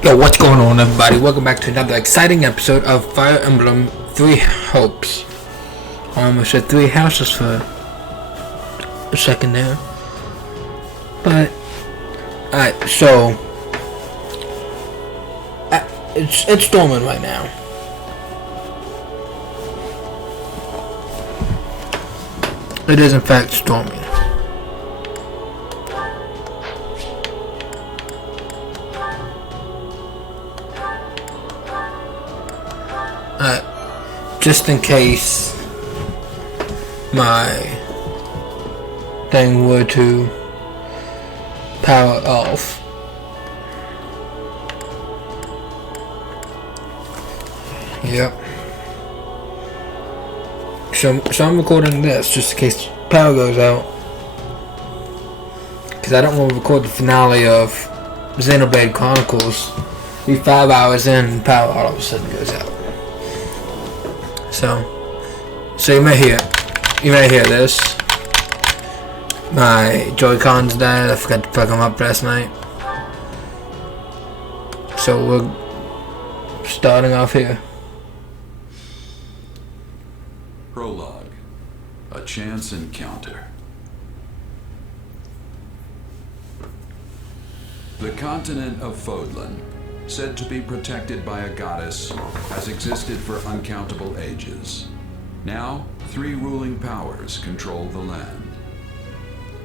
Yo, what's going on, everybody? Welcome back to another exciting episode of Fire Emblem Three Hopes. I almost said three houses for a second there. But, alright, so it's storming right now. It is in fact storming. Just in case my thing were to power off. Yep. So I'm recording this just in case power goes out, because I don't want to record the finale of Xenoblade Chronicles. Be 5 hours in and power all of a sudden goes out. So you may hear this. My Joy-Cons died. I forgot to plug them up last night. So we're starting off here. Prologue. A chance encounter. The continent of Fodlan, said to be protected by a goddess, has existed for uncountable ages. Now, 3 ruling powers control the land.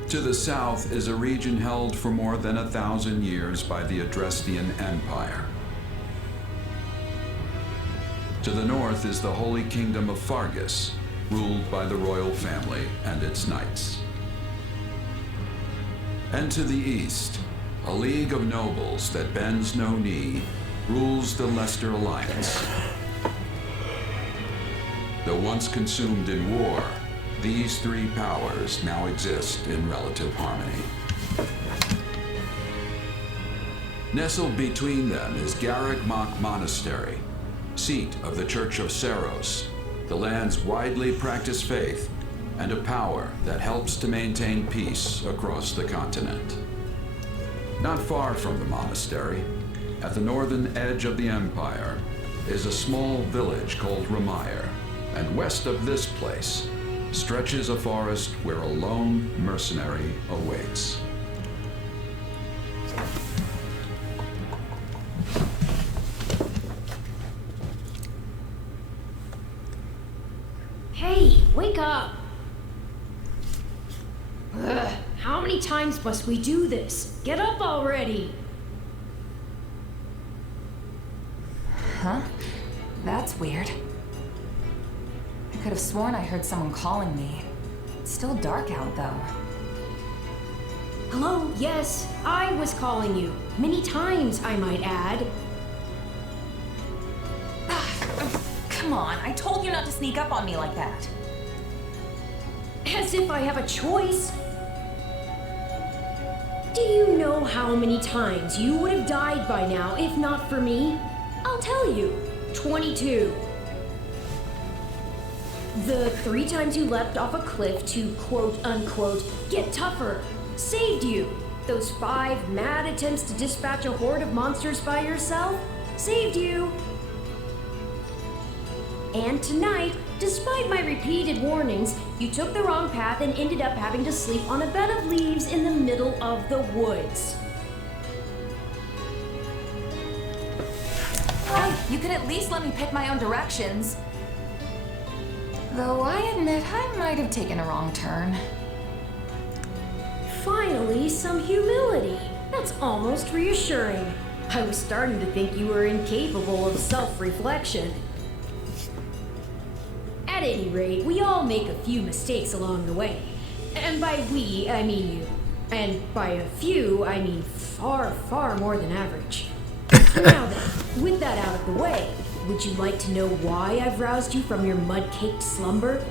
To the south is a region held for more than 1,000 years by the Adrestian Empire. To the north is the Holy Kingdom of Fargus, ruled by the royal family and its knights. And to the east, a league of nobles that bends no knee rules the Leicester Alliance. Though once consumed in war, these 3 powers now exist in relative harmony. Nestled between them is Garreg Mach Monastery, seat of the Church of Seros, the land's widely practiced faith, and a power that helps to maintain peace across the continent. Not far from the monastery, at the northern edge of the empire, is a small village called Ramire, and west of this place stretches a forest where a lone mercenary awaits. Hey, wake up! Ugh, how many times must we do this? Get up already! Huh? That's weird. I could have sworn I heard someone calling me. It's still dark out, though. Hello, yes, I was calling you. Many times, I might add. Come on, I told you not to sneak up on me like that. As if I have a choice. Do you know how many times you would have died by now if not for me? I'll tell you. 22. The 3 times you leapt off a cliff to quote-unquote get tougher saved you. Those 5 mad attempts to dispatch a horde of monsters by yourself saved you. And tonight, despite my repeated warnings, you took the wrong path and ended up having to sleep on a bed of leaves in the middle of the woods. Hey, you could at least let me pick my own directions. Though I admit I might have taken a wrong turn. Finally, some humility. That's almost reassuring. I was starting to think you were incapable of self-reflection. At any rate, we all make a few mistakes along the way. And by we, I mean you. And by a few, I mean far, far more than average. Now then, with that out of the way, would you like to know why I've roused you from your mud-caked slumber?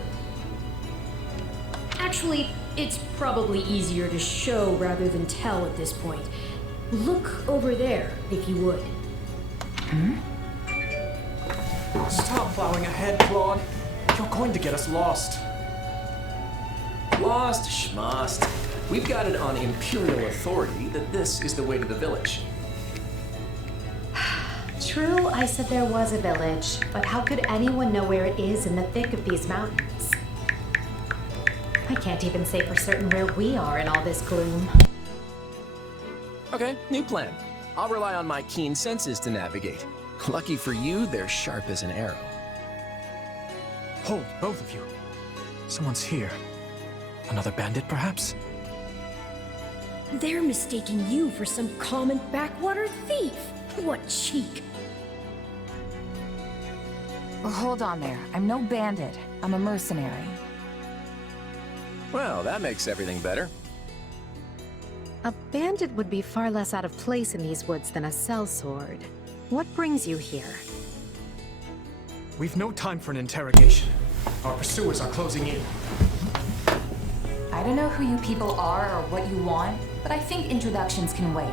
Actually, it's probably easier to show rather than tell at this point. Look over there, if you would. Stop plowing ahead, Claude. You're going to get us lost. Lost, schmost. We've got it on Imperial authority that this is the way to the village. True, I said there was a village, but how could anyone know where it is in the thick of these mountains? I can't even say for certain where we are in all this gloom. Okay, new plan. I'll rely on my keen senses to navigate. Lucky for you, they're sharp as an arrow. Hold, both of you. Someone's here. Another bandit, perhaps? They're mistaking you for some common backwater thief. What cheek. Well, hold on there. I'm no bandit. I'm a mercenary. Well, that makes everything better. A bandit would be far less out of place in these woods than a sellsword. What brings you here? We've no time for an interrogation. Our pursuers are closing in. I don't know who you people are or what you want, but I think introductions can wait.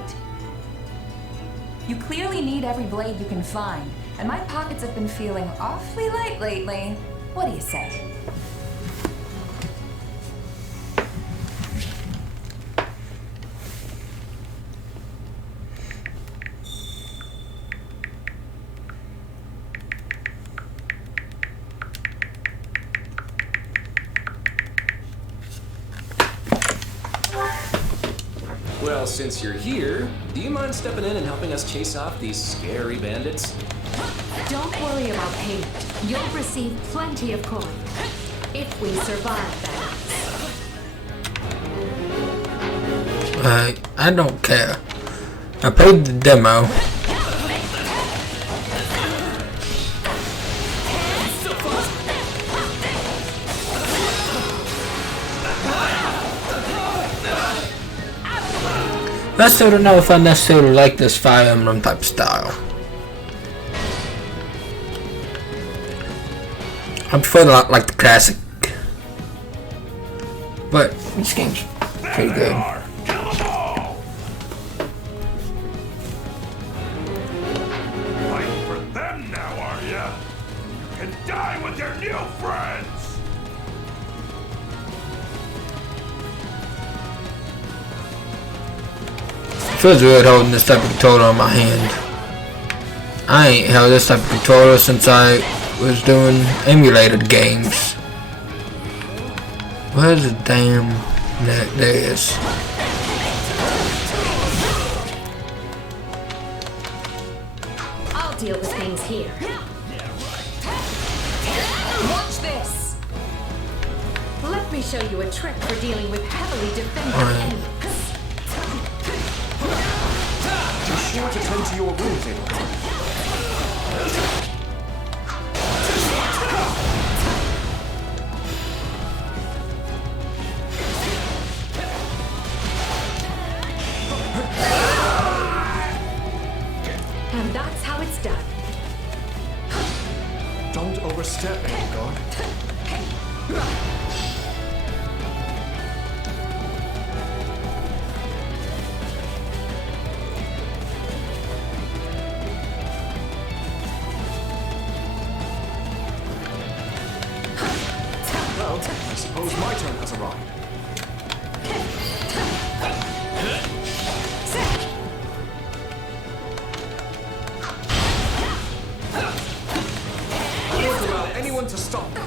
You clearly need every blade you can find, and my pockets have been feeling awfully light lately. What do you say? Well, since you're here, do you mind stepping in and helping us chase off these scary bandits? Don't worry about payment. You'll receive plenty of coin. If we survive that. I don't care. I played the demo. I still don't know if I necessarily like this Fire Emblem type style. I prefer a lot like the classic, but this game's pretty good. Fighting for them now, are ya? You can die with your new friends! Feels weird holding this type of controller on my hand. I ain't held this type of controller since I was doing emulated games. Where's the damn net? There it is. I'll deal with things here. Watch this! Let me show you a trick for dealing with heavily defended enemies. Be sure to tend to your wounds, Emblem. And that's how it's done. Don't overstep, Angor. Well, I suppose my turn has arrived. I won't allow anyone to stop me.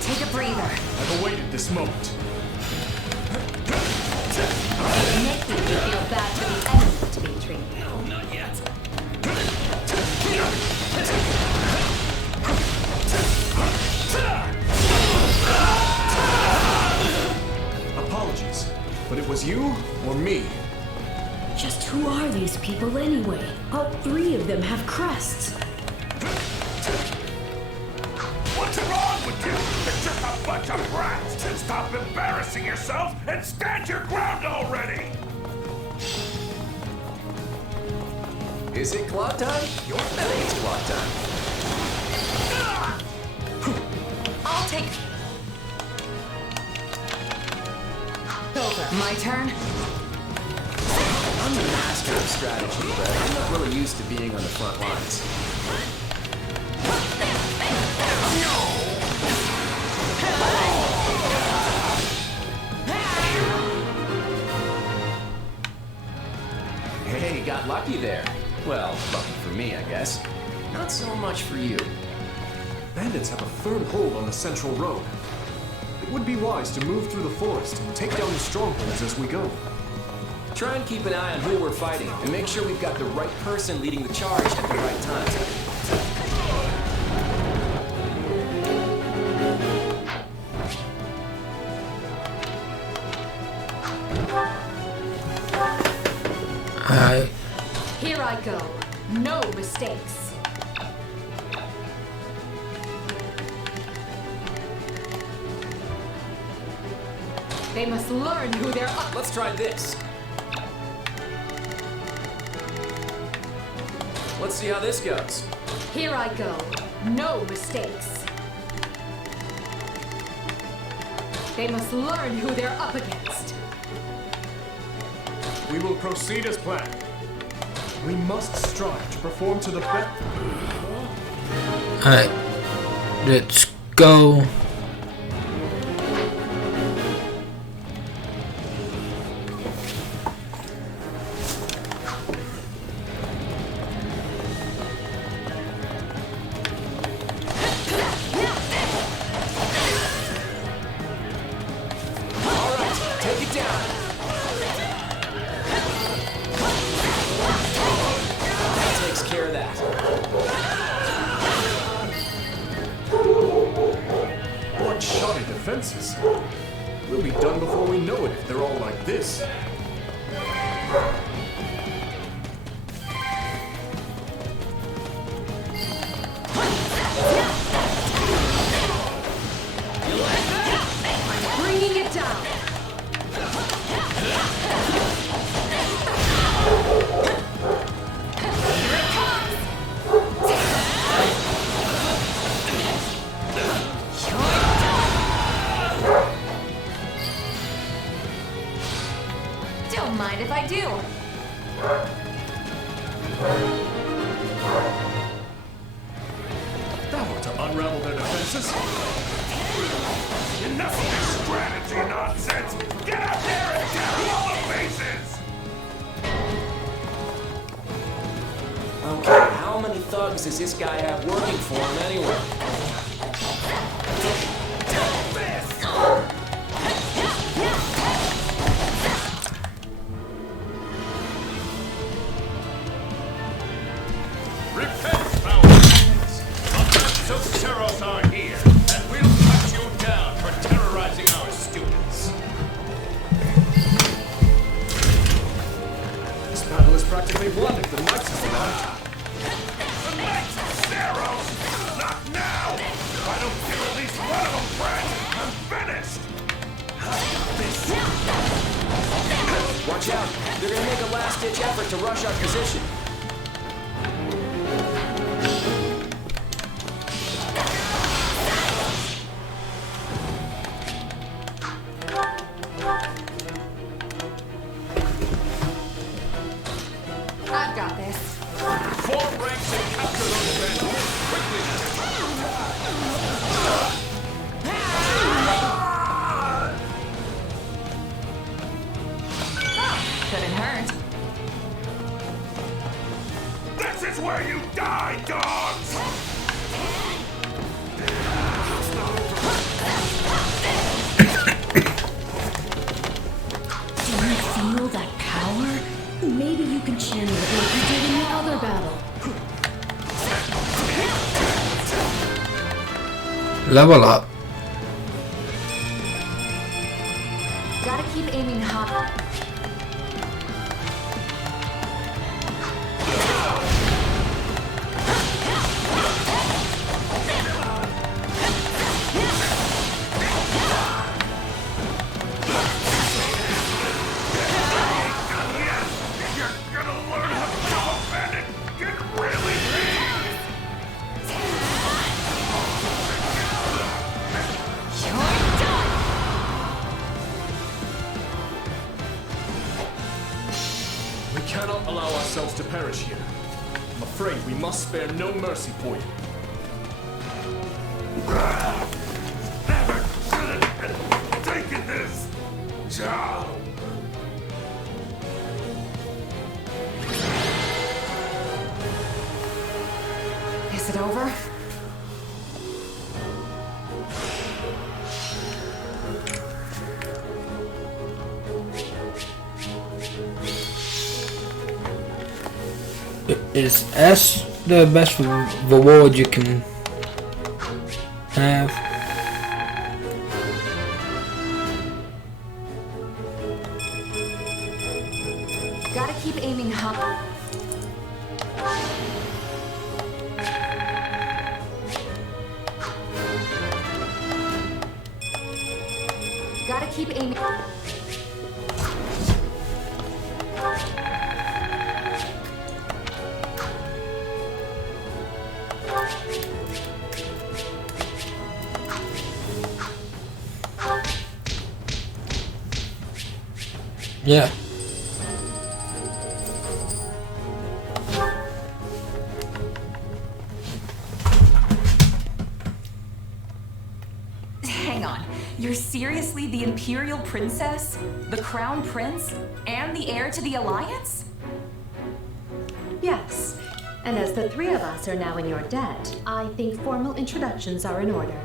Take a breather. I've awaited this moment. Make me feel bad for the enemy to be treated. Not yet. Apologies, but it was you or me. Just who are these people anyway? All three of them have crests. What's wrong with you? You're just a bunch of brats! Stop embarrassing yourselves and stand your ground already! Is it clock time? You're betting it's clock time. I'll take... Over. My turn? I'm the master of strategy, but I'm not really used to being on the front lines. Hey, got lucky there. Well, lucky for me, I guess. Not so much for you. Bandits have a firm hold on the central road. It would be wise to move through the forest and take down the strongholds as we go. Try and keep an eye on who we're fighting, and make sure we've got the right person leading the charge at the right time. Here I go. No mistakes. They must learn who they're up. Let's try this. Let's see how this goes. Here I go. No mistakes. They must learn who they're up against. We will proceed as planned. We must strive to perform to the best. Alright, let's go. Blood-shoddy defenses. We'll be done before we know it if they're all like this. I'm bringing it down. Don't mind if I do. That ought to unravel their defenses. Enough of this strategy nonsense! Get out there and carry all the faces! Okay, how many thugs does this guy have working for him anyway? Repent, foul fiends! The knights of Seros are here, and we'll cut you down for terrorizing our students. This battle is practically won if the Knights is alive. The knights of Seros! Not now! If I don't kill at least one of them, Brad, I'm finished! Watch out! They're gonna make a last-ditch effort to rush our position. I've got this. Form ranks and capture those bandits! Quickly! Couldn't hurt. This is where you die, dogs! Do you feel that power? Maybe you can channel it like you did in the other battle. Level up. Gotta keep aiming high. You're gonna learn how to kill a bandit! Get really big! We cannot allow ourselves to perish here. I'm afraid we must spare no mercy for you. Never should have taken this job! it over? Is S the best reward you can have? Gotta keep aiming high. Gotta keep aiming. Yeah. Hang on. You're seriously the Imperial Princess? The Crown Prince? And the heir to the Alliance? Yes. And as the three of us are now in your debt, I think formal introductions are in order.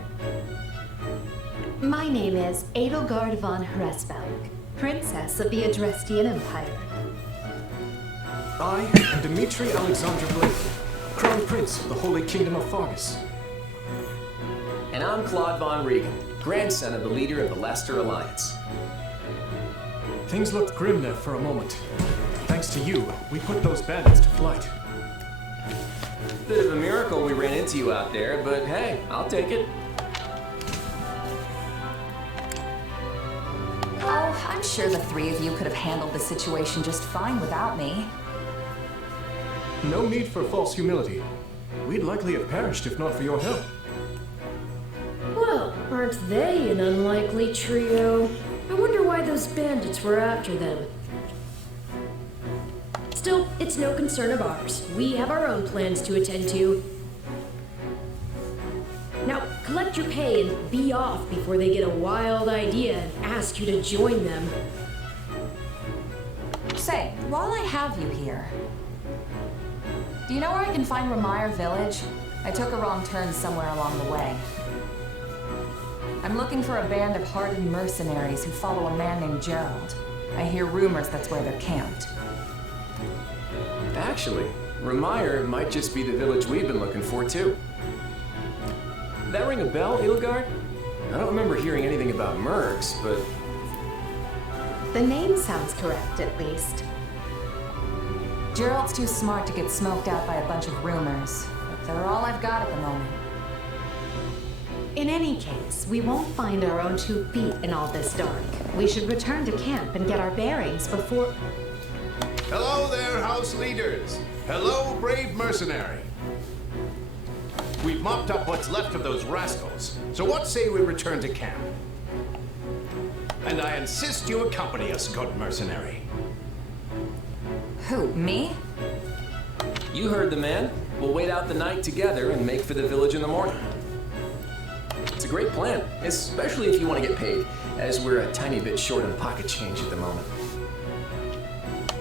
My name is Edelgard von Hresvelg, Princess of the Adrestian Empire. I am Dmitri Alexander Blake, Crown Prince of the Holy Kingdom of Fargus. And I'm Claude von Regan, grandson of the leader of the Leicester Alliance. Things looked grim there for a moment. Thanks to you, we put those bandits to flight. Bit of a miracle we ran into you out there, but hey, I'll take it. Oh, I'm sure the three of you could have handled the situation just fine without me. No need for false humility. We'd likely have perished if not for your help. Well, aren't they an unlikely trio? I wonder why those bandits were after them. Still, it's no concern of ours. We have our own plans to attend to. Now, collect your pay and be off before they get a wild idea and ask you to join them. Say, while I have you here, do you know where I can find Ramire Village? I took a wrong turn somewhere along the way. I'm looking for a band of hardened mercenaries who follow a man named Gerald. I hear rumors that's where they're camped. Actually, Ramire might just be the village we've been looking for, too. That ring a bell, Edelgard? I don't remember hearing anything about mercs, but... The name sounds correct, at least. Gerald's too smart to get smoked out by a bunch of rumors, but they're all I've got at the moment. In any case, we won't find our own 2 feet in all this dark. We should return to camp and get our bearings before... Hello there, house leaders. Hello, brave mercenary. We've mopped up what's left of those rascals, so what say we return to camp? And I insist you accompany us, good mercenary. Who, me? You heard the man. We'll wait out the night together and make for the village in the morning. It's a great plan, especially if you want to get paid, as we're a tiny bit short on pocket change at the moment.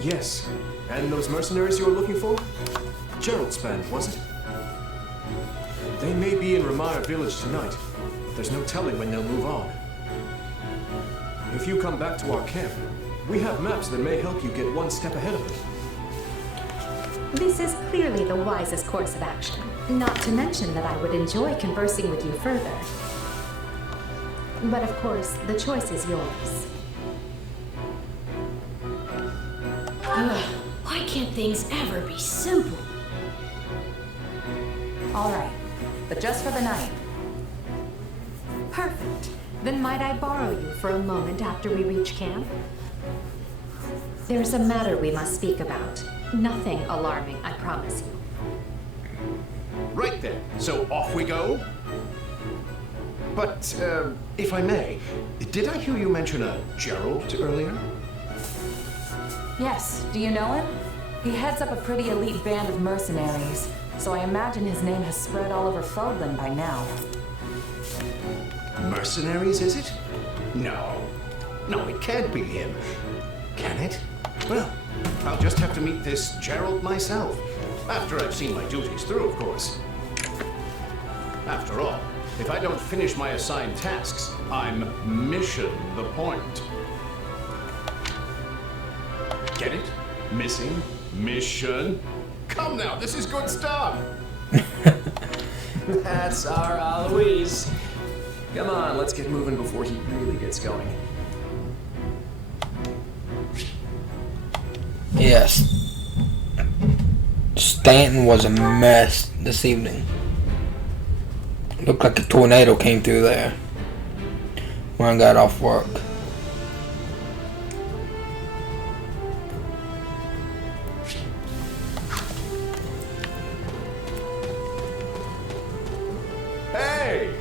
Yes. And those mercenaries you were looking for? Gerald's band, was it? They may be in Ramire Village tonight. There's no telling when they'll move on. If you come back to our camp, we have maps that may help you get one step ahead of them. This is clearly the wisest course of action. Not to mention that I would enjoy conversing with you further. But of course, the choice is yours. Why can't things ever be simple? All right, but just for the night. Perfect. Then might I borrow you for a moment after we reach camp? There's a matter we must speak about. Nothing alarming, I promise you. Right then, so off we go? But, if I may, did I hear you mention a Gerald earlier? Yes, do you know him? He heads up a pretty elite band of mercenaries, so I imagine his name has spread all over Fodlan by now. Mercenaries, is it? No. No, it can't be him. Can it? Well, I'll just have to meet this Gerald myself. After I've seen my duties through, of course. After all, if I don't finish my assigned tasks, I'm mission the point. Get it? Missing? Mission? Come now, this is good stuff! That's our Aloise. Come on, let's get moving before he really gets going. Yes. Stanton was a mess this evening. Looked like a tornado came through there when I got off work. Hey!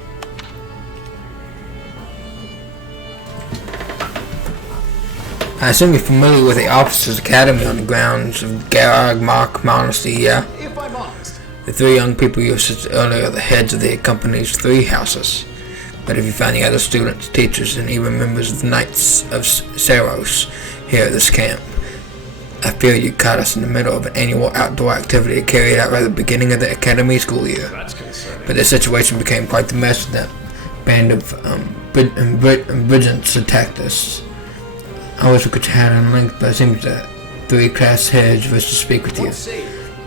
I assume you're familiar with the Officers' Academy on the grounds of Garag Mark Monastery, yeah? If I'm honest, The three young people you assisted earlier are the heads of the company's 3 houses. But if you find the other students, teachers, and even members of the Knights of Saros here at this camp, I fear you caught us in the middle of an annual outdoor activity carried out right at the beginning of the academy school year. that's concerning. But the situation became quite the mess when that band of Bridgents attacked us. I wish we could chat on length, but it seems that 3 class heads wish to speak with you. Let's see.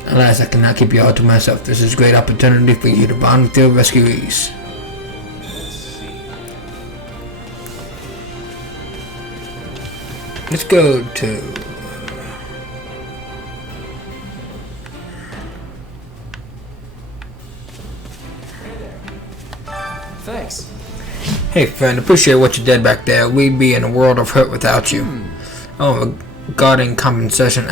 Alas, I cannot keep you all to myself. This is a great opportunity for you to bond with your rescuees. Let's go to... Thanks. Hey friend, appreciate what you did back there. We'd be in a world of hurt without you. Oh, regarding compensation,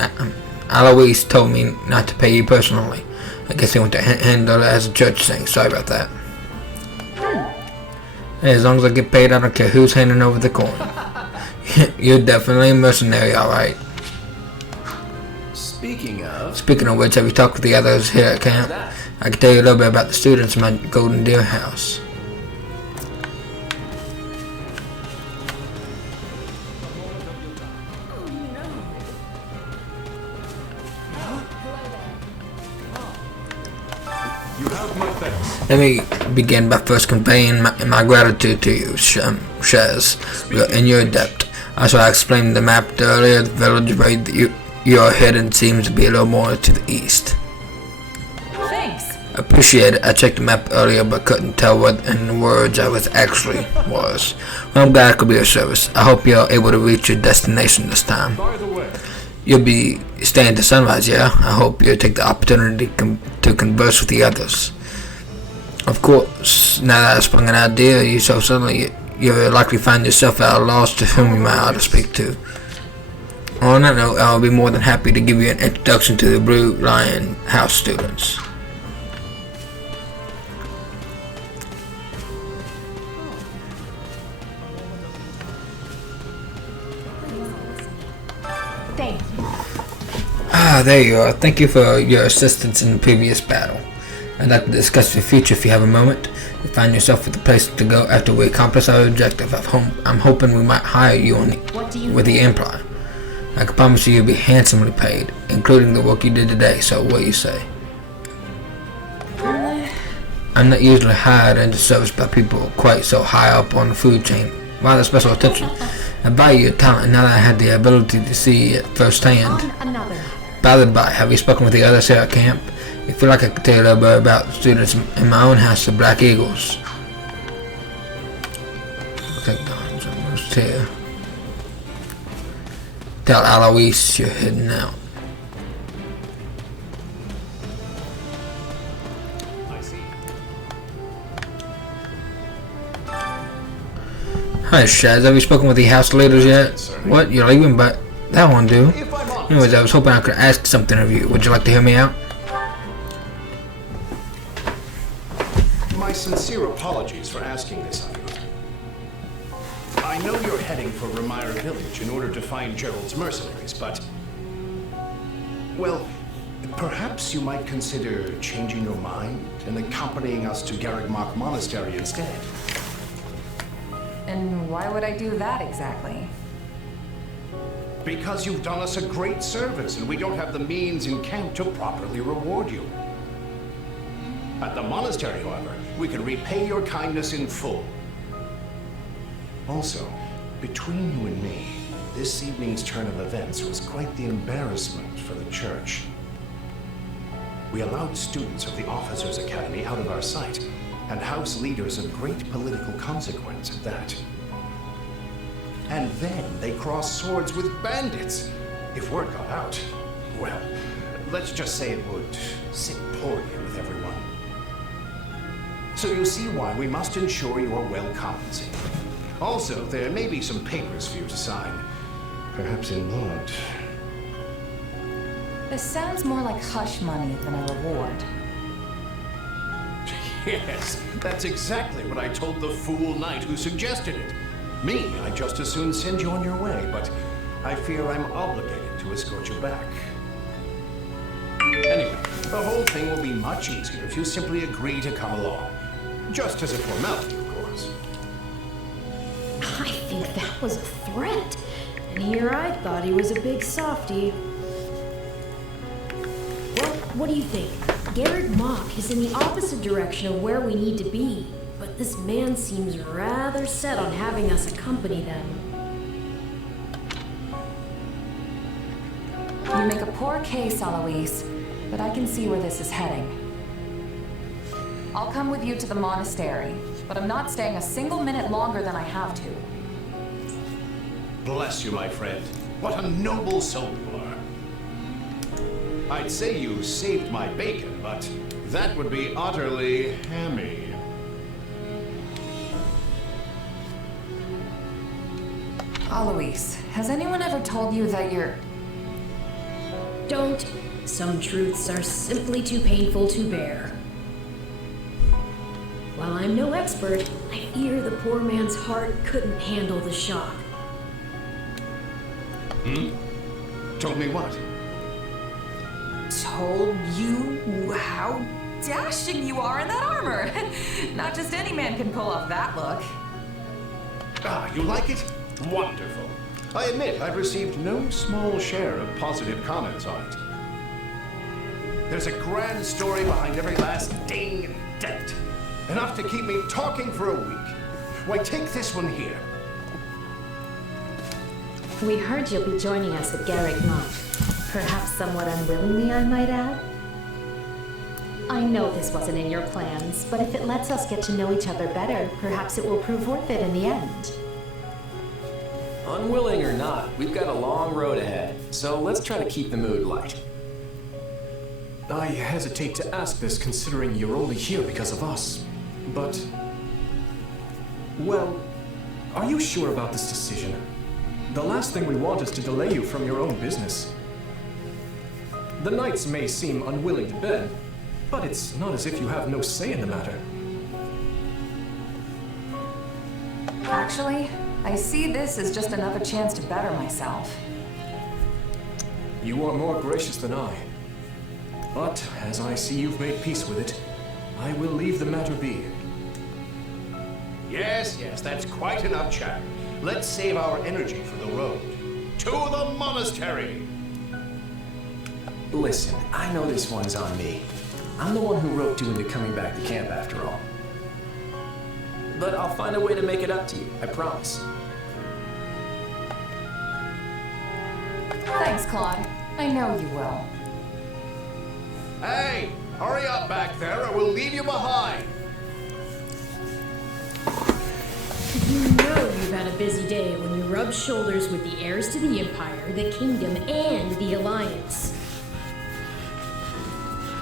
Aloise told me not to pay you personally. I guess they want to handle it as a church thing. Sorry about that. Hey, as long as I get paid, I don't care who's handing over the coin. You're definitely a mercenary, alright. Speaking of Which, have you talked with the others here at camp? I can tell you a little bit about the students in my Golden Deer house. You have my thanks. Let me begin by first conveying my gratitude to you, Shez, and your adept. As I explained the map earlier, the village where you're headed seems to be a little more to the east. Thanks. Appreciate it. I checked the map earlier but couldn't tell what in the words I was actually was. Well, I'm glad I could be of service. I hope you're able to reach your destination this time. By the way, You'll be staying to sunrise, yeah? I hope you'll take the opportunity to converse with the others. Of course, now that I sprung an idea, you so suddenly you'll likely find yourself at a loss to whom you might ought to speak to. On that note, I'll be more than happy to give you an introduction to the Blue Lion House students. Thank you. Ah, there you are. Thank you for your assistance in the previous battle. I'd like to discuss the future if you have a moment. You find yourself with a place to go after we accomplish our objective. I'm hoping we might hire you with the Empire. I can promise you you'll be handsomely paid, including the work you did today, so what do you say? I'm not usually hired into service by people quite so high up on the food chain. Rather special attention. I value your talent, and now that I had the ability to see it firsthand. On another matter. By the by, have you spoken with the others here at camp? I feel like I could tell you a little bit about the students in my own house, the Black Eagles. Thank God, I'm almost here. Tell Aloise you're heading out. I see. Hi, Shaz. Have you spoken with the house leaders yet? What? You're leaving? But that won't do. If I'm honest, Anyways, I was hoping I could ask something of you. Would you like to hear me out? my sincere apologies for asking this of you. I know you're heading for Ramira Village in order to find Gerald's mercenaries, but... well, perhaps you might consider changing your mind and accompanying us to Garrigmach Monastery instead. And why would I do that exactly? Because you've done us a great service and we don't have the means in camp to properly reward you. At the monastery, however, we can repay your kindness in full. Also, between you and me, this evening's turn of events was quite the embarrassment for the church. We allowed students of the Officers' Academy out of our sight, and house leaders of great political consequence at that. And then they crossed swords with bandits. If word got out, well, let's just say it would sit poorly with everyone. So you see why we must ensure you are well compensated. Also, there may be some papers for you to sign, perhaps in blood. This sounds more like hush money than a reward. Yes, that's exactly what I told the fool knight who suggested it. Me, I'd just as soon send you on your way, but I fear I'm obligated to escort you back. Anyway, the whole thing will be much easier if you simply agree to come along. Just as a formality, of course. I think that was a threat. And here I thought he was a big softy. Well, what do you think? Garrick Mach is in the opposite direction of where we need to be, but this man seems rather set on having us accompany them. You make a poor case, Eloise, but I can see where this is heading. I'll come with you to the monastery, but I'm not staying a single minute longer than I have to. Bless you, my friend. What a noble soul you are. I'd say you saved my bacon, but that would be utterly hammy. Eloise, has anyone ever told you that you're... Don't. Some truths are simply too painful to bear. While I'm no expert, I fear the poor man's heart couldn't handle the shock. Told me what? Told you how dashing you are in that armor. Not just any man can pull off that look. Ah, you like it? Wonderful. I admit I've received no small share of positive comments on it. There's a grand story behind every last ding and dent. Enough to keep me talking for a week. Why, take this one here. We heard you'll be joining us at Garrick Mach. Perhaps somewhat unwillingly, I might add. I know this wasn't in your plans, but if it lets us get to know each other better, perhaps it will prove worth it in the end. Unwilling or not, we've got a long road ahead, so let's try to keep the mood light. I hesitate to ask this considering you're only here because of us, but... Well, are you sure about this decision? The last thing we want is to delay you from your own business. The knights may seem unwilling to bend, but it's not as if you have no say in the matter. Actually, I see this as just another chance to better myself. You are more gracious than I. But as I see you've made peace with it, I will leave the matter be. Yes, that's quite enough chat. Let's save our energy for the road. To the monastery! Listen, I know this one's on me. I'm the one who roped you into coming back to camp after all. But I'll find a way to make it up to you, I promise. Thanks, Claude. I know you will. Hey, hurry up back there or we'll leave you behind. You know you've had a busy day when you rub shoulders with the heirs to the Empire, the Kingdom, and the Alliance.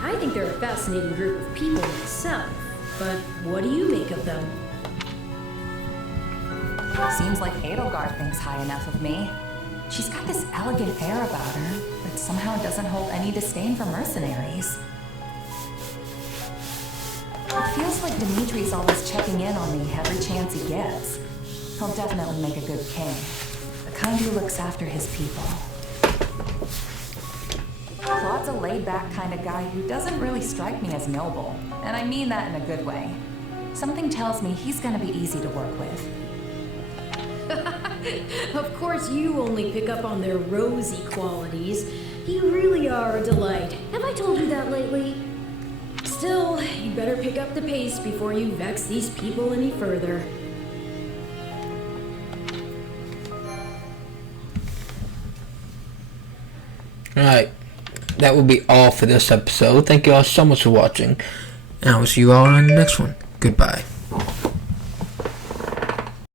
I think they're a fascinating group of people myself, but what do you make of them? Seems like Edelgard thinks high enough of me. She's got this elegant air about her, but somehow doesn't hold any disdain for mercenaries. It feels like Dimitri's always checking in on me every chance he gets. He'll definitely make a good king. The kind who looks after his people. Claude's a laid-back kind of guy who doesn't really strike me as noble. And I mean that in a good way. Something tells me he's gonna be easy to work with. Of course, you only pick up on their rosy qualities. You really are a delight. Have I told you that lately? Still, you better pick up the pace before you vex these people any further. Alright, that will be all for this episode. Thank you all so much for watching, and I will see you all in the next one. Goodbye.